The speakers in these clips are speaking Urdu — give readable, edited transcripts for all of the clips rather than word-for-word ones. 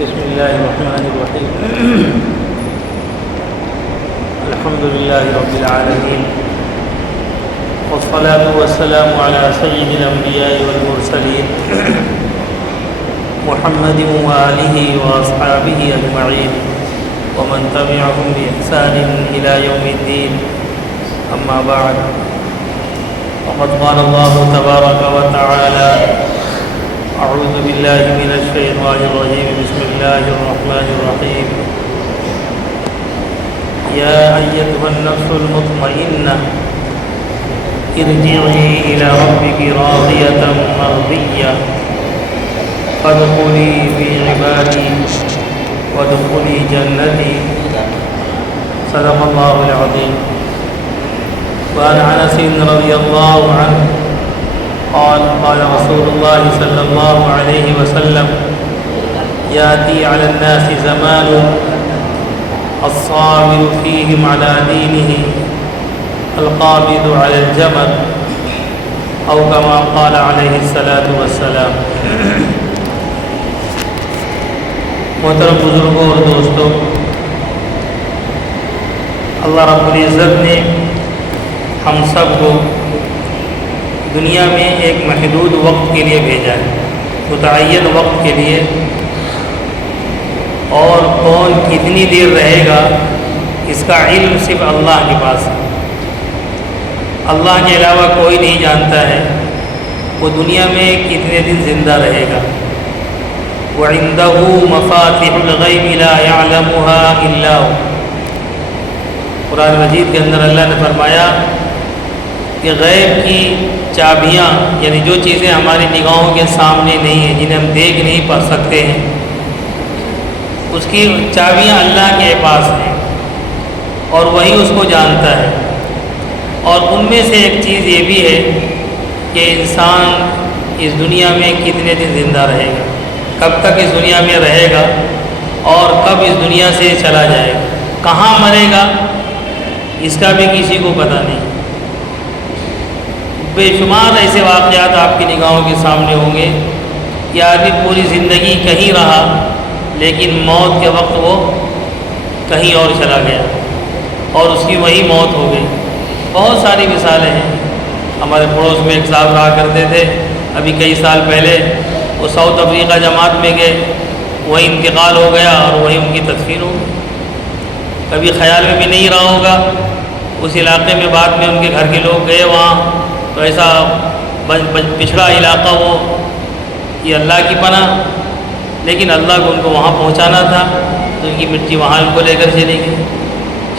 بسم الله الرحمن الرحيم الحمد لله رب العالمين والصلاة والسلام على سيد الأنبياء والمرسلين محمد وآله وأصحابه أجمعين ومن تبعهم بإحسان إلى يوم الدين أما بعد وقد قال الله تبارك وتعالى أعوذ بالله من الشيطان الرجيم بسم الله الرحمن الرحيم يا أيتها النفس المطمئنة ارجعي إلى ربك راضية مرضية فادخلي في عبادي وادخلي جنتي صدق الله العظيم. وعن أنس رضي الله عنه قال رسول الله صلى الله عليه وسلم يأتي على الناس زمان الصابر فيهم على دينه القابض على الجمل أو كما قال عليه الصلاة والسلام. محترم بزرگوں اور دوستوں، اللہ رب العزت نے ہم سب کو دنیا میں ایک محدود وقت کے لیے بھیجا ہے، متعین وقت کے لیے، اور کون کتنی دیر رہے گا اس کا علم صرف اللہ کے پاس ہے. اللہ کے علاوہ کوئی نہیں جانتا ہے وہ دنیا میں کتنے دن زندہ رہے گا. وَعِندَهُ مَفَاتِحُ الْغَيْبِ لَا يَعْلَمُهَا إِلَّا هُوَ. قرآن مجید کے اندر اللہ نے فرمایا کہ غیب کی چابیاں، یعنی جو چیزیں ہماری نگاہوں کے سامنے نہیں ہیں، جنہیں ہم دیکھ نہیں پا سکتے ہیں، اس کی چابیاں اللہ کے پاس ہیں اور وہی اس کو جانتا ہے. اور ان میں سے ایک چیز یہ بھی ہے کہ انسان اس دنیا میں کتنے دن زندہ رہے گا، کب تک اس دنیا میں رہے گا اور کب اس دنیا سے چلا جائے گا، کہاں مرے گا اس کا بھی کسی کو پتہ نہیں. بے شمار ایسے واقعات آپ کی نگاہوں کے سامنے ہوں گے کہ آدمی پوری زندگی کہیں رہا لیکن موت کے وقت وہ کہیں اور چلا گیا اور اس کی وہی موت ہو گئی. بہت ساری مثالیں ہیں. ہمارے پڑوس میں ایک صاحب رہا کرتے تھے، ابھی کئی سال پہلے وہ ساؤتھ افریقہ جماعت میں گئے، وہی انتقال ہو گیا اور وہی ان کی تدفین ہو گئی. کبھی خیال میں بھی نہیں رہا ہوگا اس علاقے میں. بعد میں ان کے گھر کے لوگ گئے وہاں تو ایسا پچھڑا علاقہ وہ، یہ اللہ کی پناہ، لیکن اللہ کو ان کو وہاں پہنچانا تھا تو ان کی مٹی وہاں ان کو لے کر چلے گئی.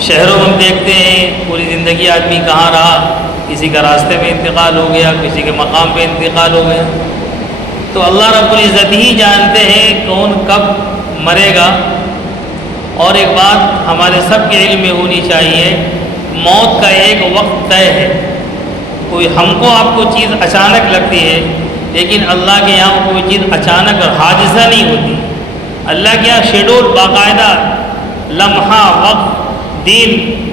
شہروں میں ہم دیکھتے ہیں پوری زندگی آدمی کہاں رہا، کسی کا راستے میں انتقال ہو گیا، کسی کے مقام پہ انتقال ہو گیا. تو اللہ رب العزت ہی جانتے ہیں کون کب مرے گا. اور ایک بات ہمارے سب کے علم میں ہونی چاہیے، موت کا ایک وقت طے ہے. کوئی ہم کو آپ کو چیز اچانک لگتی ہے لیکن اللہ کے یہاں کوئی چیز اچانک اور حادثہ نہیں ہوتی. اللہ کے یہاں شیڈول باقاعدہ، لمحہ، وقت، دن،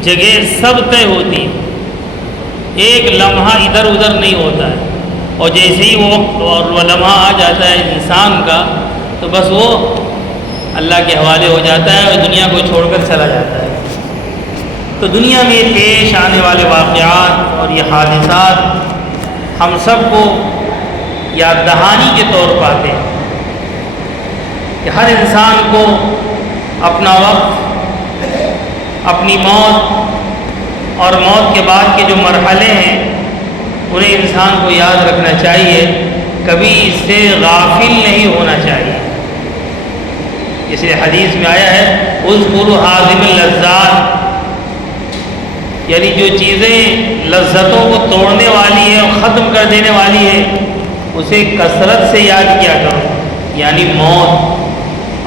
جگہ سب طے ہوتی ہے. ایک لمحہ ادھر ادھر نہیں ہوتا ہے. اور جیسے ہی وہ وقت اور وہ لمحہ آ جاتا ہے انسان کا تو بس وہ اللہ کے حوالے ہو جاتا ہے اور دنیا کو چھوڑ کر چلا جاتا ہے. تو دنیا میں پیش آنے والے واقعات اور یہ حادثات ہم سب کو یاد دہانی کے طور پر آتے ہیں کہ ہر انسان کو اپنا وقت، اپنی موت اور موت کے بعد کے جو مرحلے ہیں انہیں انسان کو یاد رکھنا چاہیے، کبھی اس سے غافل نہیں ہونا چاہیے. جیسے حدیث میں آیا ہے اذکروا ہاضم اللذات، یعنی جو چیزیں لذتوں کو توڑنے والی ہیں اور ختم کر دینے والی ہے اسے کثرت سے یاد کیا کرو. یعنی موت،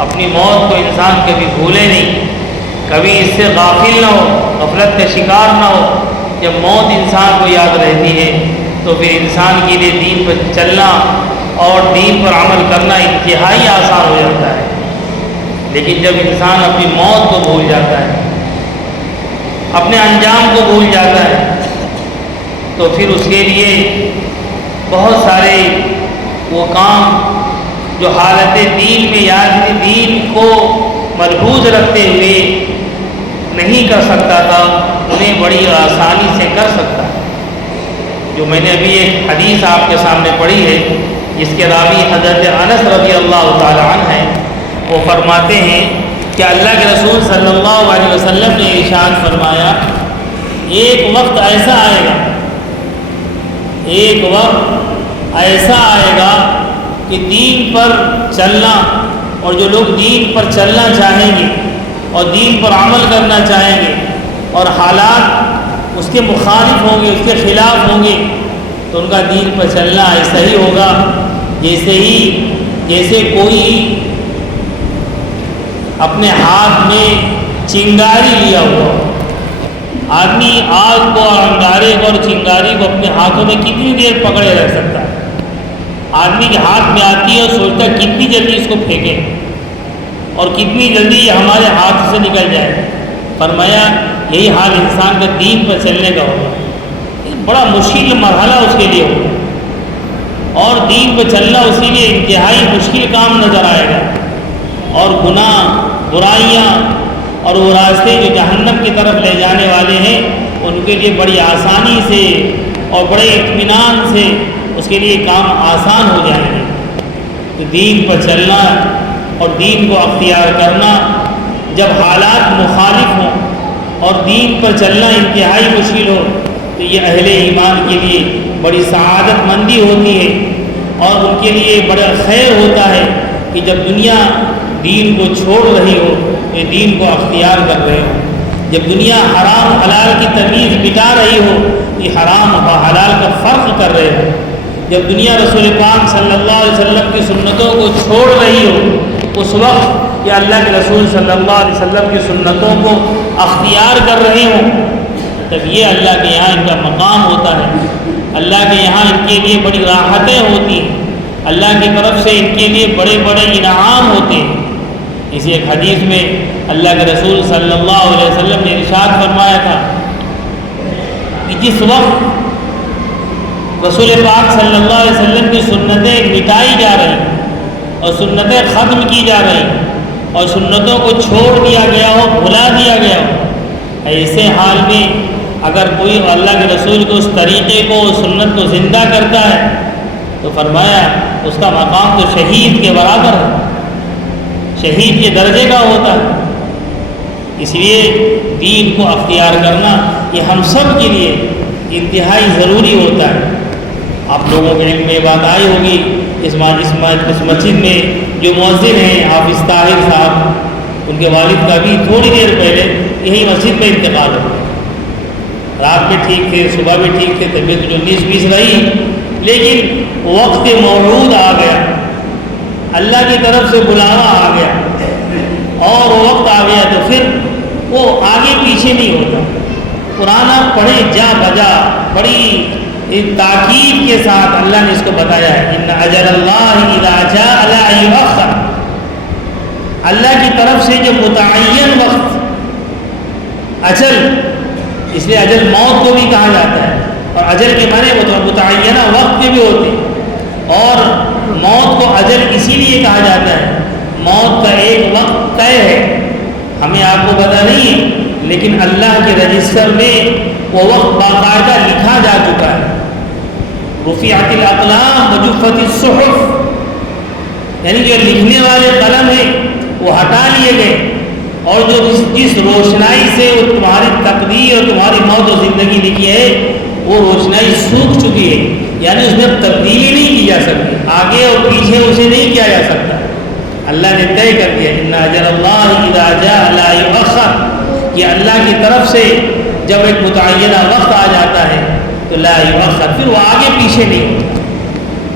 اپنی موت کو انسان کبھی بھولے نہیں، کبھی اس سے غافل نہ ہو، غفلت کا شکار نہ ہو. جب موت انسان کو یاد رہتی ہے تو پھر انسان کے لیے دین پر چلنا اور دین پر عمل کرنا انتہائی آسان ہو جاتا ہے. لیکن جب انسان اپنی موت کو بھول جاتا ہے، اپنے انجام کو بھول جاتا ہے، تو پھر اس کے لیے بہت سارے وہ کام جو حالت دین میں یعنی دین کو ملحوظ رکھتے ہوئے نہیں کر سکتا تھا انہیں بڑی آسانی سے کر سکتا ہے۔ جو میں نے ابھی ایک حدیث آپ کے سامنے پڑھی ہے جس کے راوی حضرت انس رضی اللہ تعالی عنہ ہیں، وہ فرماتے ہیں کہ اللہ کے رسول صلی اللہ علیہ وسلم نے ارشاد فرمایا، ایک وقت ایسا آئے گا، ایک وقت ایسا آئے گا کہ دین پر چلنا، اور جو لوگ دین پر چلنا چاہیں گے اور دین پر عمل کرنا چاہیں گے اور حالات اس کے مخالف ہوں گے، اس کے خلاف ہوں گے، تو ان کا دین پر چلنا ایسا ہی ہوگا جیسے کوئی اپنے ہاتھ میں چنگاری لیا ہوا۔ آدمی آگ کو اور انگارے کو اور چنگاری کو اپنے ہاتھوں میں کتنی دیر پکڑے رکھ سکتا ہے؟ آدمی کے ہاتھ میں آتی ہے اور سوچتا ہے کتنی جلدی اس کو پھینکیں اور کتنی جلدی یہ ہمارے ہاتھ سے نکل جائے۔ فرمایا یہی حال انسان کا دین پر چلنے کا ہوگا، بڑا مشکل مرحلہ اس کے لیے ہوگا، اور دین پر چلنا اس کے لیے انتہائی مشکل کام نظر آئے گا، اور گناہ، برائیاں اور وہ راستے جو جہنم کی طرف لے جانے والے ہیں ان کے لیے بڑی آسانی سے اور بڑے اطمینان سے اس کے لیے کام آسان ہو جائیں گے۔ تو دین پر چلنا اور دین کو اختیار کرنا جب حالات مخالف ہوں اور دین پر چلنا انتہائی مشکل ہو تو یہ اہل ایمان کے لیے بڑی سعادت مندی ہوتی ہے، اور ان کے لیے بڑا خیر ہوتا ہے کہ جب دنیا دین کو چھوڑ رہی ہو، یہ دین کو اختیار کر رہے ہو۔ جب دنیا حرام حلال کی تمیز مٹا رہی ہو، یہ حرام و حلال کا فرق کر رہے ہو۔ جب دنیا رسول پاک صلی اللہ علیہ وسلم کی سنتوں کو چھوڑ رہی ہو، اس وقت یہ اللہ کے رسول صلی اللہ علیہ وسلم کی سنتوں کو اختیار کر رہے ہوں، تب یہ اللہ کے یہاں ان کا مقام ہوتا ہے۔ اللہ کے یہاں ان کے لیے بڑی راحتیں ہوتی ہیں، اللہ کی طرف سے ان کے لیے بڑے بڑے انعام ہوتے ہیں۔ اسی ایک حدیث میں اللہ کے رسول صلی اللہ علیہ وسلم نے ارشاد فرمایا تھا کہ جس وقت رسول پاک صلی اللہ علیہ وسلم کی سنتیں مٹائی جا رہی اور سنتیں ختم کی جا رہی اور سنتوں کو چھوڑ دیا گیا ہو، بھلا دیا گیا ہو، ایسے حال میں اگر کوئی اللہ کے رسول کو اس طریقے کو، سنت کو زندہ کرتا ہے تو فرمایا اس کا مقام تو شہید کے برابر ہے، شہید کے درجے کا ہوتا ہے۔ اس لیے دین کو اختیار کرنا یہ ہم سب کے لیے انتہائی ضروری ہوتا ہے۔ آپ لوگوں کے علم میں بات آئی ہوگی، اس مسجد میں جو مؤذن ہیں حافظ طاہر صاحب، ان کے والد کا بھی تھوڑی دیر پہلے یہی مسجد میں انتقال ہو گیا۔ رات میں ٹھیک تھے، صبح بھی ٹھیک تھے، طبیعت جو 19-20 رہی، لیکن وقت موعود آ گیا، اللہ کی طرف سے بلاوا آ گیا اور وہ وقت آ گیا تو پھر وہ آگے پیچھے نہیں ہوتا۔ قرآن پڑھے جا بجا، بڑی تاکید کے ساتھ اللہ نے اس کو بتایا ہے، ان اجل اللہ اذا جاء لا یؤخر، اللہ کی طرف سے جو متعین وقت، اجل، اس لیے اجل موت کو بھی کہا جاتا ہے، اور اجل کے معنی وہ تو متعینہ وقت کے بھی ہوتے ہیں، اور موت کو اجل اسی لیے کہا جاتا ہے، موت کا ایک وقت طے ہے، ہمیں آپ کو پتہ نہیں ہے، لیکن اللہ کے رجسٹر میں وہ وقت باقاعدہ لکھا جا چکا ہے۔ رفعت الاقلام وجفت الصحف، یعنی جو لکھنے والے قلم ہیں وہ ہٹا لیے گئے، اور جو جس روشنائی سے وہ تمہاری تقدیر اور تمہاری موت و زندگی لکھی ہے وہ روشنائی سوکھ چکی ہے، یعنی اس میں اب تبدیلی نہیں کی جا سکتی، آگے اور پیچھے اسے نہیں کیا جا سکتا۔ اللہ نے طے کر دیا، ان اجل اللہ اذا جاء لا یؤخر، کہ اللہ کی طرف سے جب ایک متعینہ وقت آ جاتا ہے تو لا یؤخر، پھر وہ آگے پیچھے نہیں ہوتا،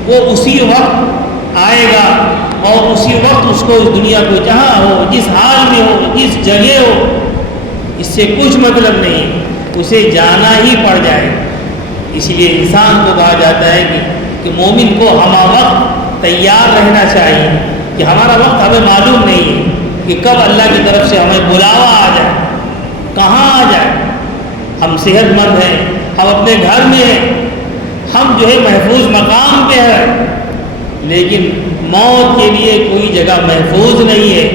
وہ اسی وقت آئے گا اور اسی وقت اس کو اس دنیا کو جہاں ہو، جس حال میں ہو، جس جگہ ہو، اس سے کچھ مطلب نہیں، اسے جانا ہی پڑ جائے۔ اسی لیے انسان کو کہا جاتا ہے کہ مومن کو ہمہ وقت تیار رہنا چاہیے، کہ ہمارا وقت ہمیں معلوم نہیں ہے کہ کب اللہ کی طرف سے ہمیں بلاوا آ جائے، کہاں آ جائے۔ ہم صحت مند ہیں، ہم اپنے گھر میں ہیں، ہم جو ہے محفوظ مقام پہ ہیں، لیکن موت کے لیے کوئی جگہ محفوظ نہیں ہے.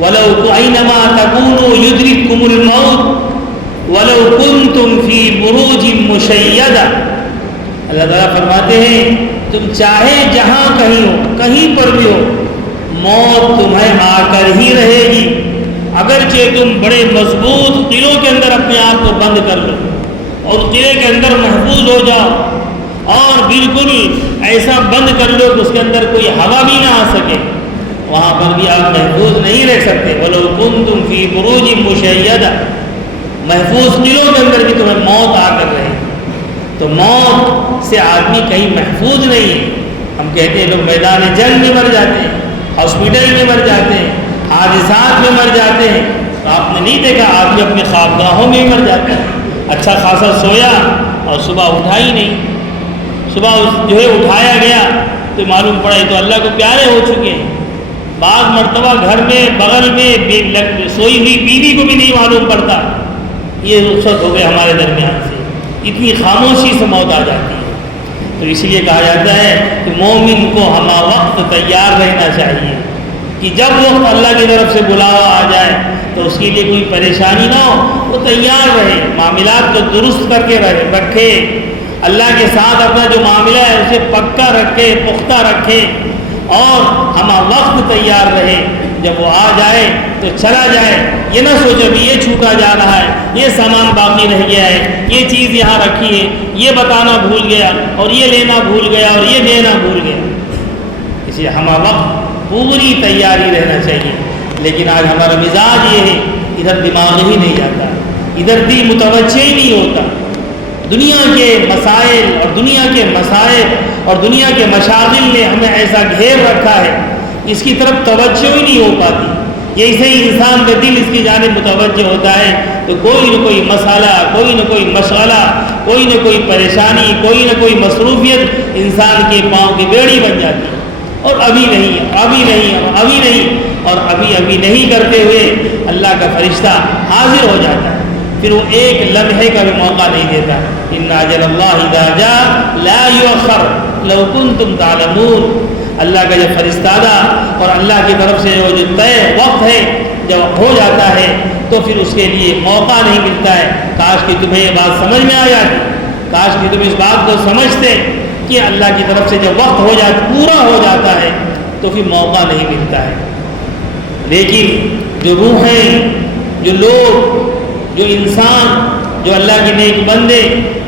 وَلَوْ أَيْنَمَا تَكُونُوا يُدْرِكْكُمُ الْمَوْتُ وَلَوْ كُنْتُمْ فِي بُرُوجٍ مُشَيَّدَةٍ. اللہ تعالیٰ فرماتے ہیں تم چاہے جہاں کہیں ہو, کہیں پر بھی ہو, موت تمہیں آ کر ہی رہے گی. اگرچہ تم بڑے مضبوط قلعوں کے اندر اپنے آپ کو بند کر لو اور قلعے کے اندر محفوظ ہو جاؤ اور بالکل ایسا بند کر لو کہ اس کے اندر کوئی ہوا بھی نہ آ سکے, وہاں پر بھی آپ محفوظ نہیں رہ سکتے. وَلَوْ كُنْتُمْ فِي بُرُوجٍ مُشَيَّدَةٍ, محفوظ قلعوں کے اندر بھی تمہیں موت آ کر رہے. تو موت سے آدمی کہیں محفوظ نہیں ہے. ہم کہتے ہیں لوگ میدان جنگ میں مر جاتے ہیں, ہاسپٹل میں مر جاتے ہیں, حادثات میں مر جاتے ہیں. تو آپ نے نہیں دیکھا آدمی اپنے خوابگاہوں میں ہی مر جاتا ہے. اچھا خاصا سویا اور صبح اٹھا ہی نہیں. صبح جو ہے اٹھایا گیا تو معلوم پڑا یہ تو اللہ کو پیارے ہو چکے ہیں. بعض مرتبہ گھر میں بغل میں سوئی ہوئی بیوی کو بھی نہیں معلوم پڑتا یہ رخصت ہو گئے ہمارے درمیان سے. اتنی خاموشی سے موت آ جاتی ہے. تو اس لیے کہا جاتا ہے کہ مومن کو ہمہ وقت تیار رہنا چاہیے کہ جب وقت اللہ کی طرف سے بلاوا آ جائے تو اس کے لیے کوئی پریشانی نہ ہو, وہ تیار رہے, معاملات کو درست کر کے رکھے, اللہ کے ساتھ اپنا جو معاملہ ہے اسے پکا رکھے, پختہ رکھے اور ہمہ وقت تیار رہے. جب وہ آ جائے تو چلا جائے, یہ نہ سوچے بھی یہ چھوٹا جا رہا ہے, یہ سامان باقی رہ گیا ہے, یہ چیز یہاں رکھی ہے, یہ بتانا بھول گیا اور یہ لینا بھول گیا اور یہ دینا بھول گیا. اس لیے ہمہ وقت پوری تیاری رہنا چاہیے. لیکن آج ہمارا مزاج یہ ہے ادھر دماغ ہی نہیں جاتا, ادھر دل متوجہ ہی نہیں ہوتا. دنیا کے مسائل اور دنیا کے مسائل اور دنیا کے مشاغل نے ہمیں ایسا گھیر رکھا ہے اس کی طرف توجہ ہی نہیں ہو پاتی. جیسے ہی انسان کا دل اس کی جانب متوجہ ہوتا ہے تو کوئی نہ کوئی مسئلہ, کوئی نہ کوئی مشغلہ, کوئی نہ کوئی پریشانی, کوئی نہ کوئی مصروفیت انسان کے پاؤں کی بیڑی بن جاتی ہے. اور ابھی نہیں, ابھی نہیں, ابھی نہیں, اور ابھی نہیں کرتے ہوئے اللہ کا فرشتہ حاضر ہو جاتا ہے. پھر وہ ایک لمحے کا بھی موقع نہیں دیتا. ان اجل اللہ اذا جاء لا یؤخر لو کنتم تعلمون. اللہ کا جو فرستادہ اور اللہ کی طرف سے جو طے وقت ہے جب ہو جاتا ہے تو پھر اس کے لیے موقع نہیں ملتا ہے. کاش کہ تمہیں یہ بات سمجھ میں آ جاتی, کاش کہ تم اس بات کو سمجھتے کہ اللہ کی طرف سے جب وقت ہو جاتا, پورا ہو جاتا ہے تو پھر موقع نہیں ملتا ہے. لیکن جو روحیں, جو لوگ, جو انسان, جو اللہ کے نیک بندے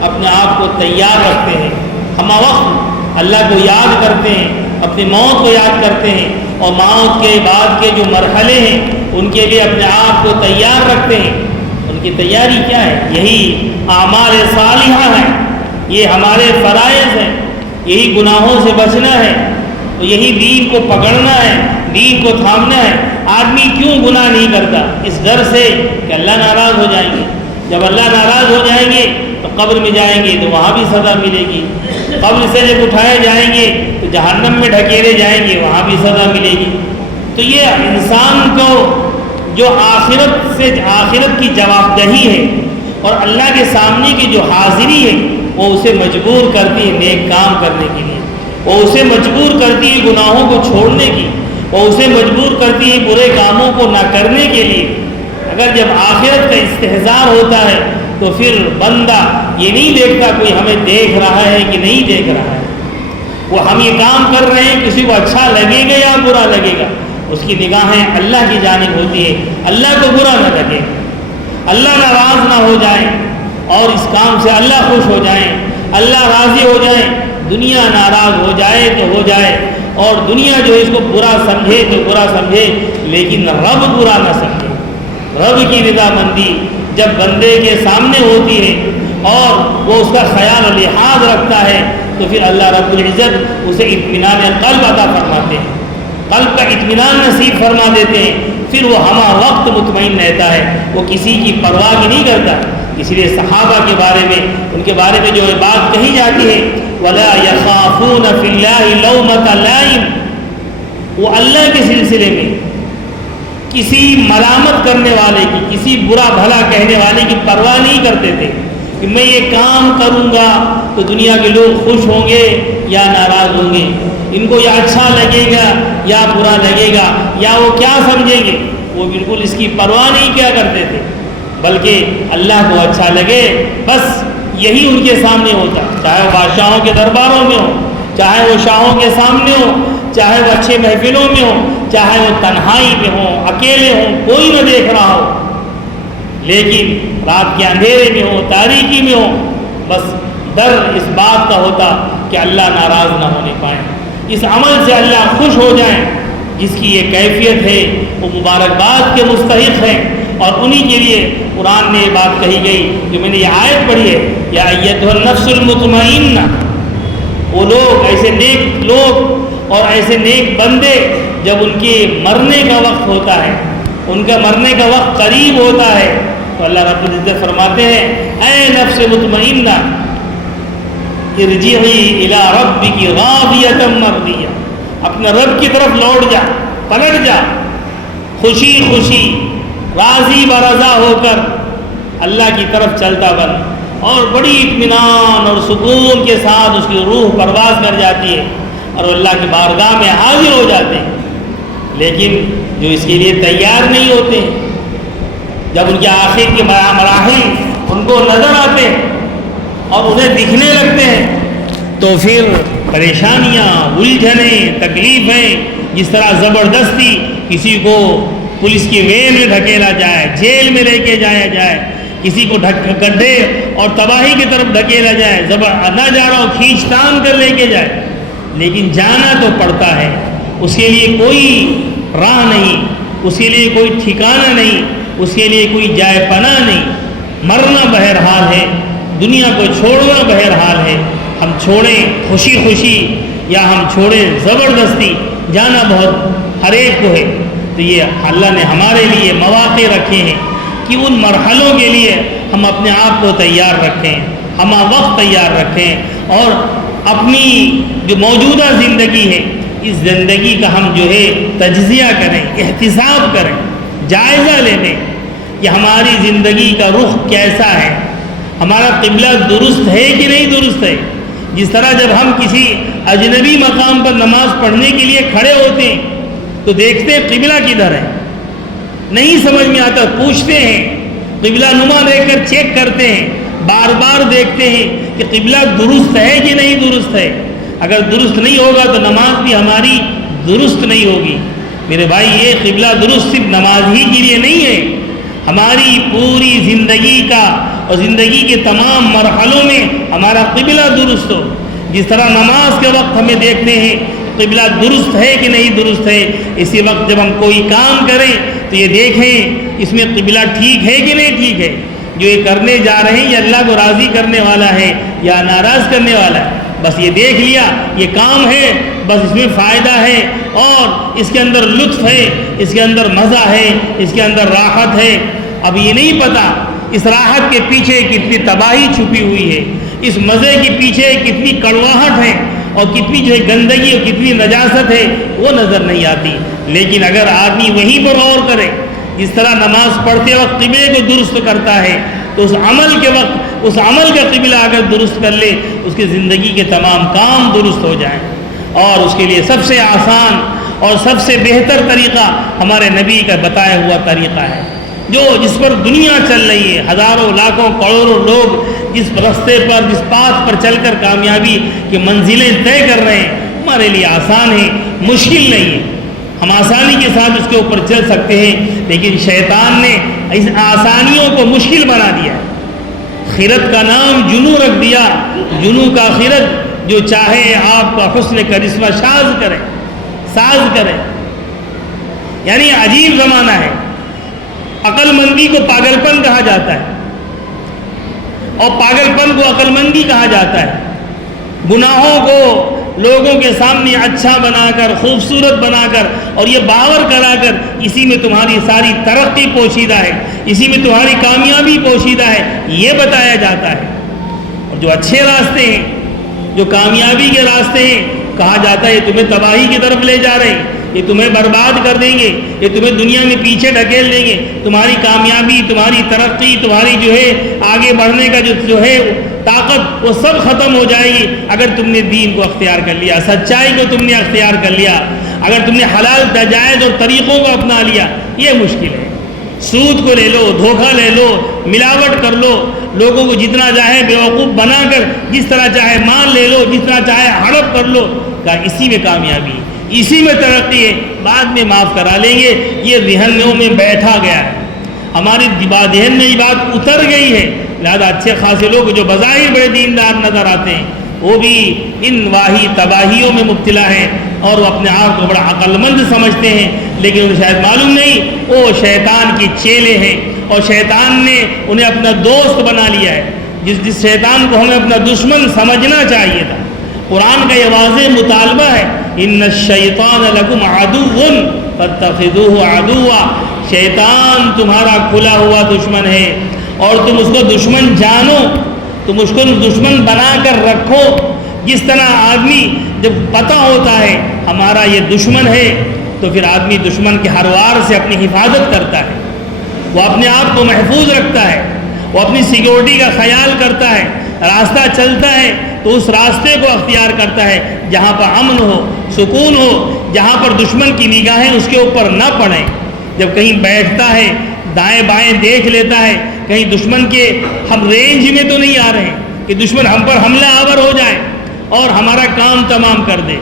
اپنے آپ کو تیار رکھتے ہیں, ہمہ وقت اللہ کو یاد کرتے ہیں, اپنی موت کو یاد کرتے ہیں اور موت کے بعد کے جو مرحلے ہیں ان کے لیے اپنے آپ کو تیار رکھتے ہیں. ان کی تیاری کیا ہے؟ یہی اعمال صالحہ ہیں, یہ ہمارے فرائض ہیں, یہی گناہوں سے بچنا ہے, یہی دین کو پکڑنا ہے, دین کو تھامنا ہے. آدمی کیوں گناہ نہیں کرتا؟ اس ڈر سے کہ اللہ ناراض ہو جائیں گے. جب اللہ ناراض ہو جائیں گے تو قبر میں جائیں گے تو وہاں بھی سزا ملے گی. قبر سے جب اٹھائے جائیں گے تو جہنم میں ڈھکیلے جائیں گے, وہاں بھی سزا ملے گی. تو یہ انسان کو جو آخرت کی جواب دہی ہے اور اللہ کے سامنے کی جو حاضری ہے وہ اسے مجبور کرتی ہے نیک کام کرنے کے لیے, وہ اسے مجبور کرتی ہے گناہوں کو چھوڑنے کی, وہ اسے مجبور کرتی ہے برے کاموں کو نہ کرنے کے لیے. اگر جب آخرت کا استحضار ہوتا ہے تو پھر بندہ یہ نہیں دیکھتا کوئی ہمیں دیکھ رہا ہے کہ نہیں دیکھ رہا ہے. وہ ہم یہ کام کر رہے ہیں, کسی کو اچھا لگے گا یا برا لگے گا, اس کی نگاہیں اللہ کی جانب ہوتی ہے. اللہ کو برا نہ لگے, اللہ ناراض نہ ہو جائے اور اس کام سے اللہ خوش ہو جائیں, اللہ راضی ہو جائیں. دنیا ناراض ہو جائے تو ہو جائے اور دنیا جو ہے اس کو برا سمجھے تو برا سمجھے, لیکن رب برا نہ سمجھے. رب کی رضامندی جب بندے کے سامنے ہوتی ہے اور وہ اس کا خیال و لحاظ رکھتا ہے تو پھر اللہ رب العزت اسے اطمینان قلب عطا فرماتے ہیں, قلب کا اطمینان نصیب فرما دیتے ہیں. پھر وہ ہمہ وقت مطمئن رہتا ہے, وہ کسی کی پرواہ بھی نہیں کرتا. اس لیے صحابہ کے بارے میں, ان کے بارے میں جو بات کہی جاتی ہے وَلَا يَخَافُونَ فِي اللَّهِ لَوْمَةَ لَائِمٍ, وہ اللہ کے سلسلے میں کسی ملامت کرنے والے کی, کسی برا بھلا کہنے والے کی پرواہ نہیں کرتے تھے کہ میں یہ کام کروں گا تو دنیا کے لوگ خوش ہوں گے یا ناراض ہوں گے. ان کو یہ اچھا لگے گا یا برا لگے گا یا وہ کیا سمجھیں گے، وہ بالکل اس کی پرواہ نہیں کیا کرتے تھے، بلکہ اللہ کو اچھا لگے بس یہی ان کے سامنے ہوتا، چاہے وہ بادشاہوں کے درباروں میں ہو، چاہے وہ شاہوں کے سامنے ہو، چاہے وہ اچھے محفلوں میں ہو، چاہے وہ تنہائی میں ہوں، اکیلے ہوں، کوئی نہ دیکھ رہا ہو، لیکن رات کے اندھیرے میں ہو، تاریکی میں ہو، بس ڈر اس بات کا ہوتا کہ اللہ ناراض نہ ہونے پائیں، اس عمل سے اللہ خوش ہو جائیں، جس کی یہ کیفیت ہے وہ مبارکباد کے مستحق ہیں، اور انہی کے لیے قرآن میں یہ بات کہی گئی جو میں نے یہ آیت پڑھی ہے، یا ایتھا النفس المطمئنہ، وہ لوگ ایسے نیک لوگ اور ایسے نیک بندے جب ان کے مرنے کا وقت ہوتا ہے، ان کا مرنے کا وقت قریب ہوتا ہے، تو اللہ رب العزت فرماتے ہیں اے نفس مطمئنہ ارجعی الی ربک راضیۃ مرضیہ، اپنے رب کی طرف لوٹ جا، پلٹ جا، خوشی خوشی راضی برضا ہو کر اللہ کی طرف چلتا بن، اور بڑی اطمینان اور سکون کے ساتھ اس کی روح پرواز کر جاتی ہے اور اللہ کی بارگاہ میں حاضر ہو جاتے ہیں۔ لیکن جو اس کے لیے تیار نہیں ہوتے، جب ان کے آخر کے مراحل ان کو نظر آتے ہیں اور انہیں دکھنے لگتے ہیں، تو پھر پریشانیاں، الجھنیں، تکلیفیں، جس طرح زبردستی کسی کو پولیس کی وین میں دھکیلا جائے، جیل میں لے کے جایا جائے، کسی کو گڈھے اور تباہی کی طرف دھکیلا جائے، نہ جا رہا ہو کھینچ تان کر لے کے جائے، لیکن جانا تو پڑتا ہے، اس کے لیے کوئی راہ نہیں، اس کے لیے کوئی ٹھکانہ نہیں، اس کے لیے کوئی جائے پناہ نہیں، مرنا بہرحال ہے، دنیا کو چھوڑنا بہرحال ہے، ہم چھوڑیں خوشی خوشی یا ہم چھوڑیں زبردستی، جانا بہت ہر ایک کو ہے۔ تو یہ اللہ نے ہمارے لیے مواقع رکھے ہیں کہ ان مرحلوں کے لیے ہم اپنے آپ کو تیار رکھیں، ہم وقت تیار رکھیں، اور اپنی جو موجودہ زندگی ہے اس زندگی کا ہم جو ہے تجزیہ کریں، احتساب کریں، جائزہ لیں کہ ہماری زندگی کا رخ کیسا ہے، ہمارا قبلہ درست ہے کہ نہیں درست ہے۔ جس طرح جب ہم کسی اجنبی مقام پر نماز پڑھنے کے لیے کھڑے ہوتے ہیں تو دیکھتے ہیں قبلہ کدھر ہے، نہیں سمجھ میں آتا، پوچھتے ہیں، قبلہ نما دیکھ کر چیک کرتے ہیں، بار بار دیکھتے ہیں کہ قبلہ درست ہے کہ نہیں درست ہے۔ اگر درست نہیں ہوگا تو نماز بھی ہماری درست نہیں ہوگی۔ میرے بھائی، یہ قبلہ درست صرف نماز ہی کے لیے نہیں ہے، ہماری پوری زندگی کا اور زندگی کے تمام مرحلوں میں ہمارا قبلہ درست ہو۔ جس طرح نماز کے وقت ہمیں دیکھتے ہیں قبلہ درست ہے کہ نہیں درست ہے، اسی وقت جب ہم کوئی کام کریں تو یہ دیکھیں اس میں قبلہ ٹھیک ہے کہ نہیں ٹھیک ہے، جو یہ کرنے جا رہے ہیں یہ اللہ کو راضی کرنے والا ہے یا ناراض کرنے والا ہے۔ بس یہ دیکھ لیا یہ کام ہے، بس اس میں فائدہ ہے اور اس کے اندر لطف ہے، اس کے اندر مزہ ہے، اس کے اندر راحت ہے۔ اب یہ نہیں پتہ اس راحت کے پیچھے کتنی تباہی چھپی ہوئی ہے، اس مزے کے پیچھے کتنی کڑواہٹ ہے اور کتنی جو ہے گندگی اور کتنی نجاست ہے وہ نظر نہیں آتی۔ لیکن اگر آدمی وہیں پر غور کرے، جس طرح نماز پڑھتے وقت قبلے کو درست کرتا ہے، تو اس عمل کے وقت اس عمل کا قبلہ اگر درست کر لے، اس کی زندگی کے تمام کام درست ہو جائیں۔ اور اس کے لیے سب سے آسان اور سب سے بہتر طریقہ ہمارے نبی کا بتایا ہوا طریقہ ہے، جس پر دنیا چل رہی ہے، ہزاروں لاکھوں کروڑوں لوگ جس رستے پر، جس پاتھ پر چل کر کامیابی کی منزلیں طے کر رہے ہیں، ہمارے لیے آسان ہے، مشکل نہیں ہے، ہم آسانی کے ساتھ اس کے اوپر چل سکتے ہیں۔ لیکن شیطان نے اس آسانیوں کو مشکل بنا دیا، خرد کا نام جنو رکھ دیا، جنو کا خرد، جو چاہے آپ کا حسن کرشمہ ساز کرے، یعنی عجیب زمانہ ہے۔ عقل مندی کو پاگل پن کہا جاتا ہے اور پاگل پن کو عقل مندی کہا جاتا ہے۔ گناہوں کو لوگوں کے سامنے اچھا بنا کر، خوبصورت بنا کر اور یہ باور کرا کر اسی میں تمہاری ساری ترقی پوشیدہ ہے، اسی میں تمہاری کامیابی پوشیدہ ہے، یہ بتایا جاتا ہے۔ اور جو اچھے راستے ہیں، جو کامیابی کے راستے ہیں، کہا جاتا ہے یہ تمہیں تباہی کی طرف لے جا رہے ہیں، یہ تمہیں برباد کر دیں گے، یہ تمہیں دنیا میں پیچھے ڈھکیل دیں گے، تمہاری کامیابی، تمہاری ترقی، تمہاری جو ہے آگے بڑھنے کا جو ہے طاقت، وہ سب ختم ہو جائے گی اگر تم نے دین کو اختیار کر لیا، سچائی کو تم نے اختیار کر لیا، اگر تم نے حلال ناجائز اور طریقوں کو اپنا لیا۔ یہ مشکل ہے۔ سود کو لے لو، دھوکہ لے لو، ملاوٹ کر لو، لوگوں کو جتنا چاہے بیوقوف بنا کر جس طرح چاہے مال لے لو، جس طرح چاہے ہڑپ کر لو، کہا اسی میں کامیابی ہے، اسی میں ترقی ہے، بعد میں معاف کرا لیں گے۔ یہ ذہنوں میں بیٹھا گیا ہے، ہمارے ذہن میں یہ بات اتر گئی ہے، لہذا اچھے خاصے لوگ جو بظاہر بڑے دیندار نظر آتے ہیں وہ بھی ان واہی تباہیوں میں مبتلا ہیں اور وہ اپنے آپ کو بڑا عقل مند سمجھتے ہیں، لیکن انہیں شاید معلوم نہیں وہ شیطان کے چیلے ہیں اور شیطان نے انہیں اپنا دوست بنا لیا ہے۔ جس شیطان کو ہمیں اپنا دشمن سمجھنا چاہیے تھا۔ قرآن کا یہ واضح مطالبہ ہے، ان الشیطان لکم عدو فاتخذوہ عدوا، شیطان تمہارا کھلا ہوا دشمن ہے اور تم اس کو دشمن جانو، تم اس کو دشمن بنا کر رکھو۔ جس طرح آدمی جب پتہ ہوتا ہے ہمارا یہ دشمن ہے تو پھر آدمی دشمن کے ہر وار سے اپنی حفاظت کرتا ہے، وہ اپنے آپ کو محفوظ رکھتا ہے، وہ اپنی سیکورٹی کا خیال کرتا ہے، راستہ چلتا ہے تو اس راستے کو اختیار کرتا ہے جہاں پر امن ہو، سکون ہو، جہاں پر دشمن کی نگاہیں اس کے اوپر نہ پڑیں۔ جب کہیں بیٹھتا ہے دائیں بائیں دیکھ لیتا ہے کہیں دشمن کے ہم رینج میں تو نہیں آ رہے ہیں کہ دشمن ہم پر حملہ آور ہو جائے اور ہمارا کام تمام کر دے۔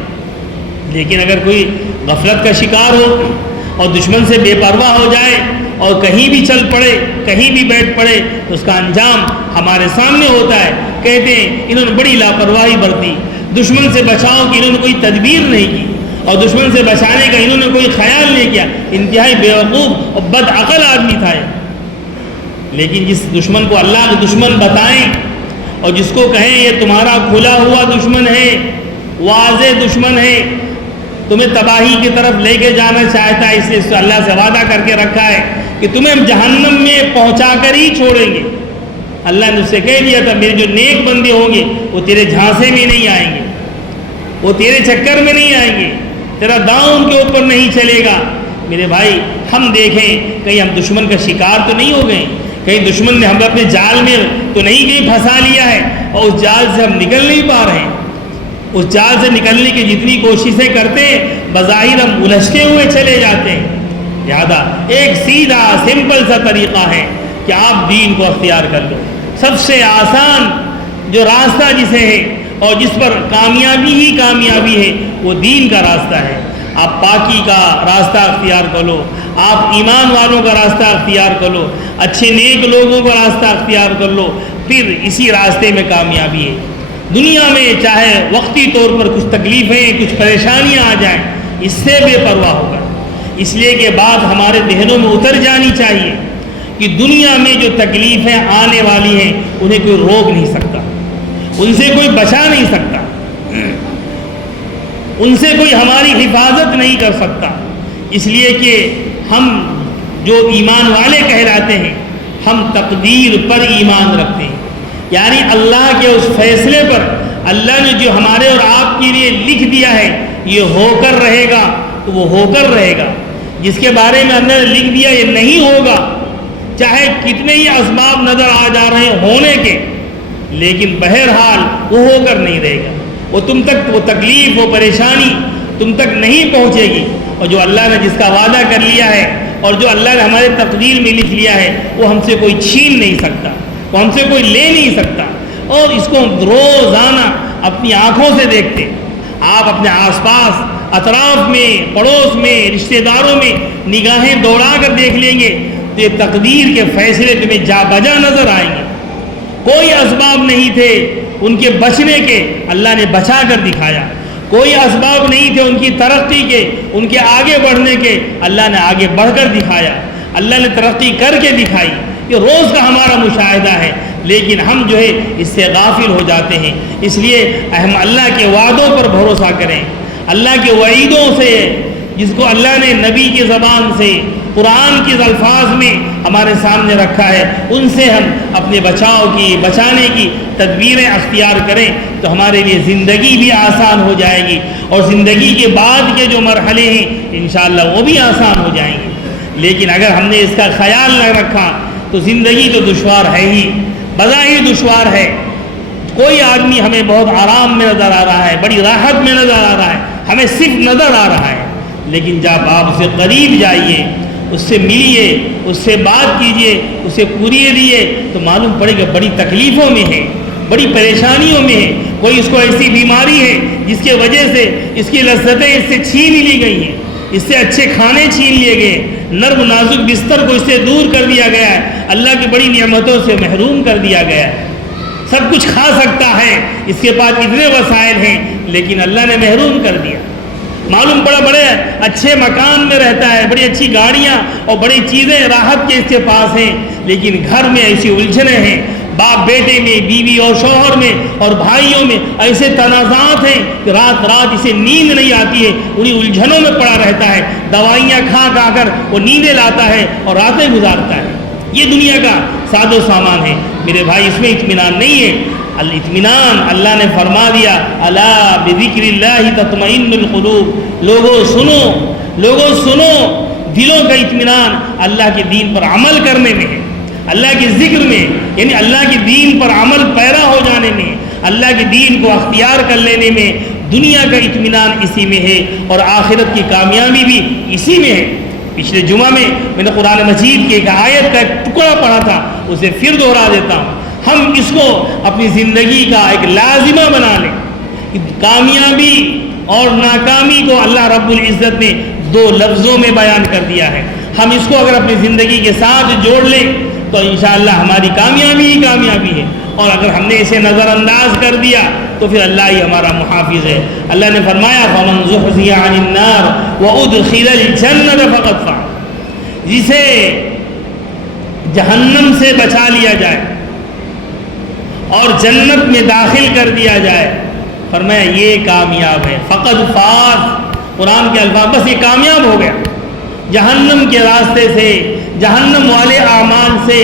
لیکن اگر کوئی غفلت کا شکار ہو اور دشمن سے بے پرواہ ہو جائے اور کہیں بھی چل پڑے، کہیں بھی بیٹھ پڑے تو اس کا انجام ہمارے سامنے ہوتا ہے۔ کہتے ہیں انہوں نے بڑی لاپرواہی برتی، دشمن سے بچاؤ کی انہوں نے کوئی تدبیر نہیں کی اور دشمن سے بچانے کا انہوں نے کوئی خیال نہیں کیا، انتہائی بیوقوف اور بد عقل آدمی تھا۔ لیکن جس دشمن کو اللہ کے دشمن بتائیں اور جس کو کہیں یہ تمہارا کھلا ہوا دشمن ہے، واضح دشمن ہے، تمہیں تباہی کی طرف لے کے جانا چاہتا ہے، اس لیے اللہ سے وعدہ کر کے رکھا ہے کہ تمہیں ہم جہنم میں پہنچا کر ہی چھوڑیں گے۔ اللہ نے اس سے کہہ دیا تھا میرے جو نیک بندے ہوں گے وہ تیرے جھانسے میں نہیں آئیں گے، وہ تیرے چکر میں نہیں آئیں گے، تیرا داؤں ان کے اوپر نہیں چلے گا۔ میرے بھائی ہم دیکھیں کہیں ہم دشمن کا شکار تو نہیں ہو گئے، کہیں دشمن نے ہمیں اپنے جال میں تو نہیں کہیں پھنسا لیا ہے اور اس جال سے ہم نکل نہیں پا رہے ہیں۔ اس جال سے نکلنے کی جتنی کوششیں کرتے ہیں بظاہر ہم الجھتے ہوئے چلے جاتے ہیں۔ لہذا ایک سیدھا سمپل سا طریقہ ہے کہ آپ دین کو اختیار کر لو۔ سب سے آسان جو راستہ جسے ہے اور جس پر کامیابی ہی کامیابی ہے وہ دین کا راستہ ہے۔ آپ پاکی کا راستہ اختیار کر لو، آپ ایمان والوں کا راستہ اختیار کر لو، اچھے نیک لوگوں کا راستہ اختیار کر لو، پھر اسی راستے میں کامیابی ہے۔ دنیا میں چاہے وقتی طور پر کچھ تکلیفیں کچھ پریشانیاں آ جائیں اس سے بے پرواہ ہوگا، اس لیے کہ بات ہمارے ذہنوں میں اتر جانی چاہیے کہ دنیا میں جو تکلیفیں آنے والی ہیں انہیں کوئی روک نہیں سکتا، ان سے کوئی بچا نہیں سکتا، ان سے کوئی ہماری حفاظت نہیں کر سکتا، اس لیے کہ ہم جو ایمان والے کہلاتے ہیں ہم تقدیر پر ایمان رکھتے ہیں، یعنی اللہ کے اس فیصلے پر اللہ نے جو ہمارے اور آپ کے لیے لکھ دیا ہے یہ ہو کر رہے گا تو وہ ہو کر رہے گا، جس کے بارے میں اللہ نے لکھ دیا یہ نہیں ہوگا چاہے کتنے ہی اسباب نظر آ جا رہے ہیں ہونے کے، لیکن بہرحال وہ ہو کر نہیں رہے گا، وہ تم تک وہ تکلیف وہ پریشانی تم تک نہیں پہنچے گی، اور جو اللہ نے جس کا وعدہ کر لیا ہے اور جو اللہ نے ہمارے تقدیر میں لکھ لیا ہے وہ ہم سے کوئی چھین نہیں سکتا، وہ ہم سے کوئی لے نہیں سکتا، اور اس کو روزانہ اپنی آنکھوں سے دیکھتے، آپ اپنے آس پاس اطراف میں پڑوس میں رشتہ داروں میں نگاہیں دوڑا کر دیکھ لیں گے تو یہ تقدیر کے فیصلے تمہیں جا بجا نظر آئیں گے، کوئی اسباب نہیں تھے ان کے بچنے کے، اللہ نے بچا کر دکھایا، کوئی اسباب نہیں تھے ان کی ترقی کے ان کے آگے بڑھنے کے، اللہ نے آگے بڑھ کر دکھایا، اللہ نے ترقی کر کے دکھائی، یہ روز کا ہمارا مشاہدہ ہے، لیکن ہم جو ہے اس سے غافل ہو جاتے ہیں، اس لیے ہم اللہ کے وعدوں پر بھروسہ کریں، اللہ کے وعیدوں سے جس کو اللہ نے نبی کی زبان سے قرآن کے الفاظ میں ہمارے سامنے رکھا ہے، ان سے ہم اپنے بچانے کی تدبیریں اختیار کریں تو ہمارے لیے زندگی بھی آسان ہو جائے گی، اور زندگی کے بعد کے جو مرحلے ہیں انشاءاللہ وہ بھی آسان ہو جائیں گے۔ لیکن اگر ہم نے اس کا خیال نہ رکھا تو زندگی تو دشوار ہے ہی، بظاہر دشوار ہے۔ کوئی آدمی ہمیں بہت آرام میں نظر آ رہا ہے، بڑی راحت میں نظر آ رہا ہے، ہمیں صرف نظر آ رہا ہے، لیکن جب آپ اسے قریب جائیے، اس سے ملیے، اس سے بات کیجئے، اسے پوریے دیے تو معلوم پڑے گا بڑی تکلیفوں میں ہے، بڑی پریشانیوں میں ہے۔ کوئی اس کو ایسی بیماری ہے جس کی وجہ سے اس کی لذتیں اس سے چھین لی گئی ہیں، اس سے اچھے کھانے چھین لیے گئے، نرم نازک بستر کو اس سے دور کر دیا گیا ہے، اللہ کی بڑی نعمتوں سے محروم کر دیا گیا ہے۔ سب کچھ کھا سکتا ہے، اس کے پاس اتنے وسائل ہیں، لیکن اللہ نے محروم کر دیا۔ معلوم پڑا بڑے اچھے مکان میں رہتا ہے، بڑی اچھی گاڑیاں اور بڑی چیزیں راحت کے اس کے پاس ہیں، لیکن گھر میں ایسی الجھنیں ہیں، باپ بیٹے میں، بیوی اور شوہر میں اور بھائیوں میں ایسے تنازعات ہیں کہ رات رات اسے نیند نہیں آتی ہے، انہیں الجھنوں میں پڑا رہتا ہے، دوائیاں کھا کھا کر وہ نیندیں لاتا ہے اور راتیں گزارتا ہے۔ یہ دنیا کا ساز و سامان ہے میرے بھائی، اس میں اطمینان نہیں ہے۔ الاطمینان اللہ نے فرما دیا، الا بذکر اللہ تطمئن القلوب، لوگوں سنو، دلوں کا اطمینان اللہ کے دین پر عمل کرنے میں ہے، اللہ کے ذکر میں، یعنی اللہ کے دین پر عمل پیرا ہو جانے میں، اللہ کے دین کو اختیار کر لینے میں۔ دنیا کا اطمینان اسی میں ہے اور آخرت کی کامیابی بھی اسی میں ہے۔ پچھلے جمعہ میں نے قرآن مجید کی ایک آیت کا ایک ٹکڑا پڑھا تھا، اسے پھر دوہرا دیتا ہوں۔ ہم اس کو اپنی زندگی کا ایک لازمہ بنا لیں۔ کامیابی اور ناکامی کو اللہ رب العزت نے 2 لفظوں میں بیان کر دیا ہے۔ ہم اس کو اگر اپنی زندگی کے ساتھ جوڑ لیں تو انشاءاللہ ہماری کامیابی ہی کامیابی ہے، اور اگر ہم نے اسے نظر انداز کر دیا تو پھر اللہ ہی ہمارا محافظ ہے۔ اللہ نے فرمایا فَمَنْ زُحْزِحَ عَنِ النَّارِ وَأُدْخِلَ الْجَنَّةَ فَقَدْ فَازَ، جسے جہنم سے بچا لیا جائے اور جنت میں داخل کر دیا جائے، فرمایا یہ کامیاب ہے۔ فقد فاز، قرآن کے الفاظ، بس یہ کامیاب ہو گیا۔ جہنم کے راستے سے، جہنم والے اعمال سے،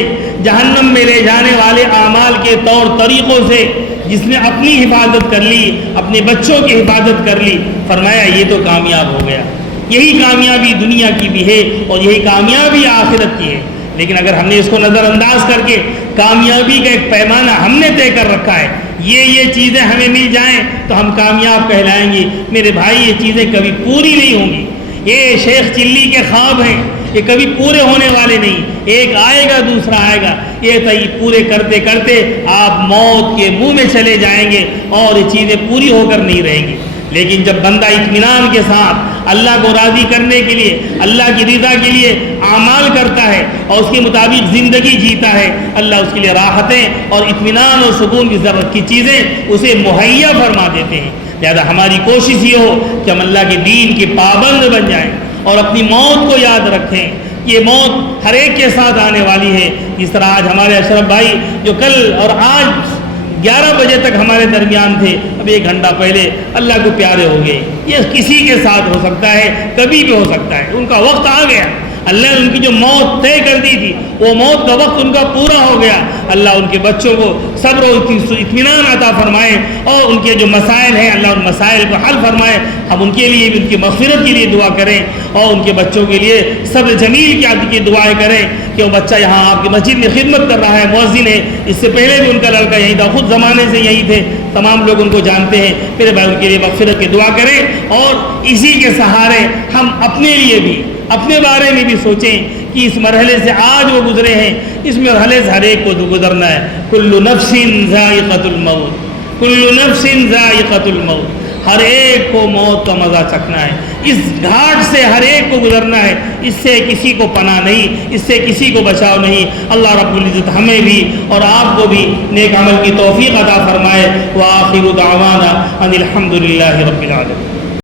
جہنم میں لے جانے والے اعمال کے طور طریقوں سے جس نے اپنی حفاظت کر لی، اپنے بچوں کی حفاظت کر لی، فرمایا یہ تو کامیاب ہو گیا۔ یہی کامیابی دنیا کی بھی ہے اور یہی کامیابی آخرت کی ہے۔ لیکن اگر ہم نے اس کو نظر انداز کر کے کامیابی کا ایک پیمانہ ہم نے طے کر رکھا ہے، یہ چیزیں ہمیں مل جائیں تو ہم کامیاب کہلائیں گے، میرے بھائی یہ چیزیں کبھی پوری نہیں ہوں گی۔ یہ شیخ چلی کے خواب ہیں، یہ کبھی پورے ہونے والے نہیں، ایک آئے گا دوسرا آئے گا، یہ پورے کرتے کرتے آپ موت کے منہ میں چلے جائیں گے اور یہ چیزیں پوری ہو کر نہیں رہیں گی۔ لیکن جب بندہ اطمینان کے ساتھ اللہ کو راضی کرنے کے لیے، اللہ کی رضا کے لیے اعمال کرتا ہے اور اس کے مطابق زندگی جیتا ہے، اللہ اس کے لیے راحتیں اور اطمینان اور سکون کی ضرورت کی چیزیں اسے مہیا فرما دیتے ہیں۔ لہذا ہماری کوشش یہ ہو کہ ہم اللہ کے دین کے پابند بن جائیں اور اپنی موت کو یاد رکھیں۔ یہ موت ہر ایک کے ساتھ آنے والی ہے۔ جس طرح آج ہمارے اشرف بھائی جو کل اور آج 11 بجے تک ہمارے درمیان تھے، اب 1 گھنٹہ پہلے اللہ کو پیارے ہو گئے۔ یہ کسی کے ساتھ ہو سکتا ہے، کبھی بھی ہو سکتا ہے، ان کا وقت آ گیا۔ اللہ نے ان کی جو موت طے کر دی تھی وہ موت کا وقت ان کا پورا ہو گیا۔ اللہ ان کے بچوں کو صبر و اطمینان عطا فرمائے اور ان کے جو مسائل ہیں اللہ ان مسائل کو حل فرمائے۔ ہم ان کے لیے بھی ان کی مغفرت کے لیے دعا کریں اور ان کے بچوں کے لیے صبر جمیل کی دعائیں کریں کہ وہ بچہ یہاں آپ کی مسجد میں خدمت کر رہا ہے، مؤذن ہے، اس سے پہلے بھی ان کا لڑکا یہی تھا، خود زمانے سے یہی تھے، تمام لوگ ان کو جانتے ہیں۔ میرے بھائی ان کے لیے مغفرت کی دعا کریں اور اسی کے سہارے ہم اپنے لیے بھی، اپنے بارے میں بھی سوچیں کہ اس مرحلے سے آج وہ گزرے ہیں، اس مرحلے سے ہر ایک کو گزرنا ہے۔ کل نفس ذائقۃ الموت، کل نفس ذائقۃ الموت، ہر ایک کو موت کا مزہ چکھنا ہے۔ اس گھاٹ سے ہر ایک کو گزرنا ہے، اس سے کسی کو پناہ نہیں، اس سے کسی کو بچاؤ نہیں۔ اللہ رب العزت ہمیں بھی اور آپ کو بھی نیک عمل کی توفیق عطا فرمائے۔ وآخر دعوانا ان الحمد للہ رب العالمین۔